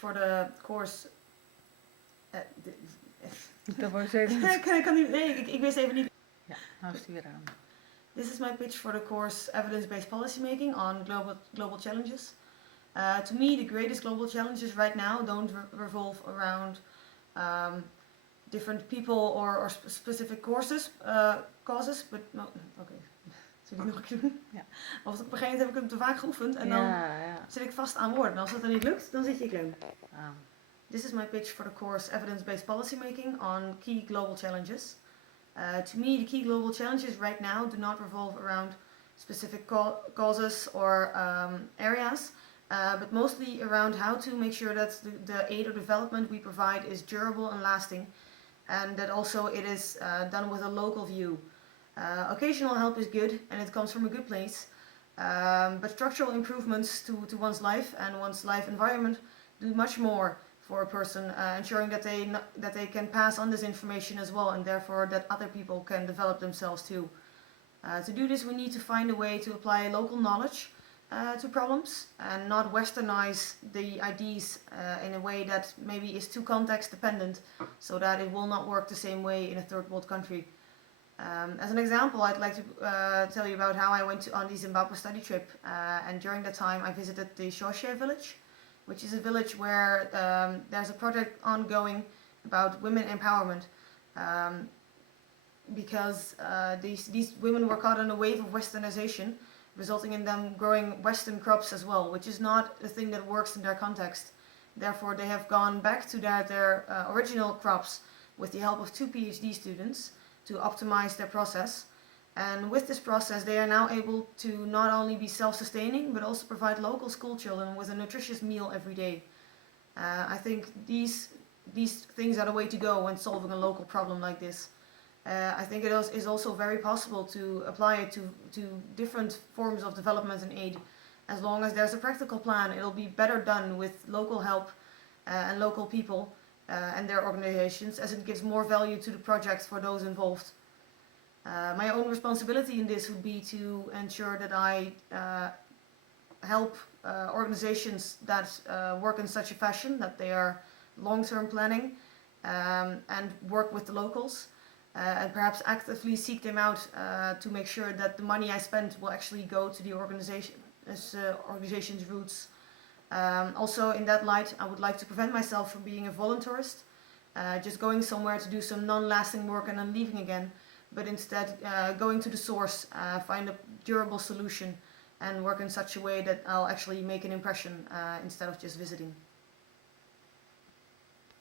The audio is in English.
for the course. Dat was even. ik kan niet. Nee, ik wist even niet. Ja, nou is die weer aan. This is my pitch for the course Evidence-Based Policymaking on Global Challenges. To me, the greatest global challenges right now don't revolve around different people or specific causes, but no, okay. Zal ik het nog een keer doen? Ja. Of op een gegeven moment heb ik hem te vaak geoefend en dan zit ik vast aan woorden. En als dat dan niet lukt, dan zit je klem. This is my pitch for the course Evidence-Based Policymaking on Key Global Challenges. To me, the key global challenges right now do not revolve around specific causes or areas, but mostly around how to make sure that the aid or development we provide is durable and lasting, and that also it is done with a local view. Occasional help is good, and it comes from a good place, but structural improvements to one's life and one's life environment do much more for a person, ensuring that they can pass on this information as well, and therefore that other people can develop themselves too. To do this, we need to find a way to apply local knowledge to problems and not westernize the ideas in a way that maybe is too context dependent, so that it will not work the same way in a third world country. As an example, I'd like to tell you about how I went on the Zimbabwe study trip, and during that time I visited the Shoshe village, which is a village where there's a project ongoing about women empowerment, because these women were caught in a wave of westernization, resulting in them growing Western crops as well, which is not a thing that works in their context. Therefore, they have gone back to their original crops with the help of 2 PhD students to optimize their process. And with this process, they are now able to not only be self-sustaining, but also provide local school children with a nutritious meal every day. I think these things are the way to go when solving a local problem like this. I think it is also very possible to apply it to different forms of development and aid. As long as there's a practical plan, it'll be better done with local help and local people and their organizations, as it gives more value to the project for those involved. My own responsibility in this would be to ensure that I help organizations that work in such a fashion that they are long-term planning and work with the locals, and perhaps actively seek them out to make sure that the money I spend will actually go to the organization's roots. Also in that light, I would like to prevent myself from being a voluntarist, just going somewhere to do some non-lasting work and then leaving again, but instead going to the source, find a durable solution and work in such a way that I'll actually make an impression instead of just visiting.